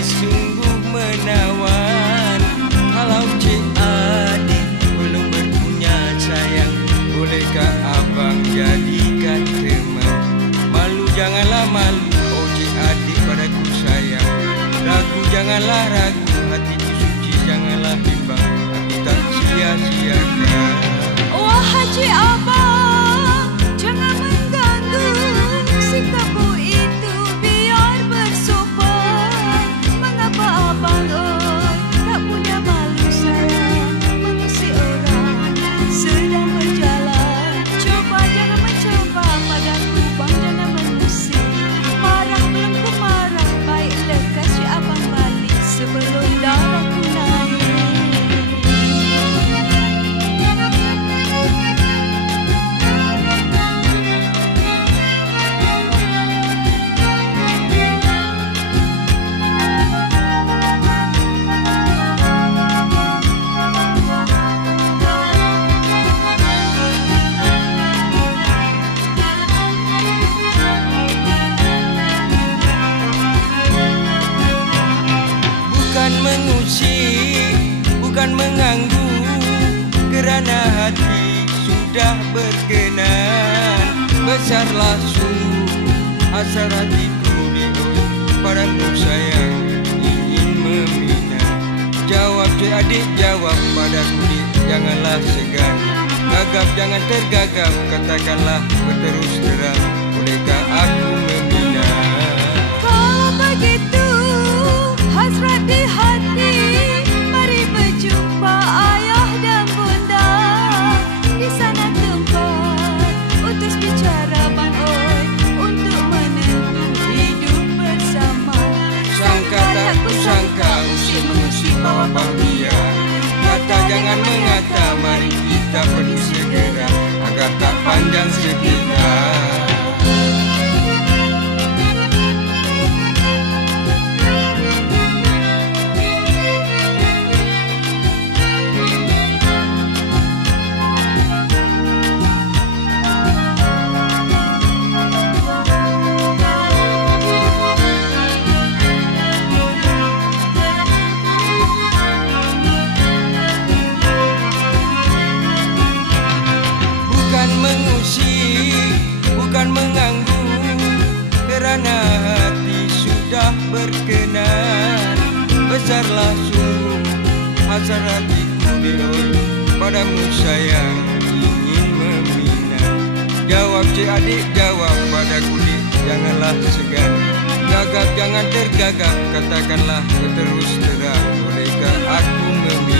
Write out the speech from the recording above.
sungguh menawan. Kalau cik adik belum berpunya sayang, bolehkah abang jadikan teman? Malu janganlah malu, oh cik adik padaku sayang. Ragu janganlah ragu, hatiku suci janganlah bimbang. Aku tak sia-siakan. Wahai cik abang, jangan mengganggu sikapku itu biar bersopan. Mengapa abang tak punya malu sayang mengusik orang sedang berjalan? Coba jangan mencoba padaku bang, jangan mengusik. Marah belum ku marah, baik lekas cik abang balik sebelum darahku naik. Bukan mengusik, bukan mengganggu, kerana hati sudah berkenan. Besarlah sungguh hasrat hatiku padamu sayang, ingin meminang. Jawab cik adik, jawab padaku dik, janganlah segan. Gagap jangan tergagap, katakanlah berterus terang, bolehkah aku meminang? Kalau begitu hasrat di hati, mari berjumpa ayah dan bunda. Di sana tempat utus bicara bang oi, untuk menentu hidup bersama. Sangka tak kusangka usik mengusik bawa bang dia. Kata jangan mengata, mari kita pergi segera agar tak panjang sekitar. Bukan mengusik, bukan mengganggu, kerana hati sudah berkenan. Besarlah sungguh hasrat hatiku padamu sayang, ingin meminang. Jawab cik adik, jawab padaku dik, janganlah segan. Gagap jangan tergagap, katakanlah berterus terang, bolehkah aku meminang?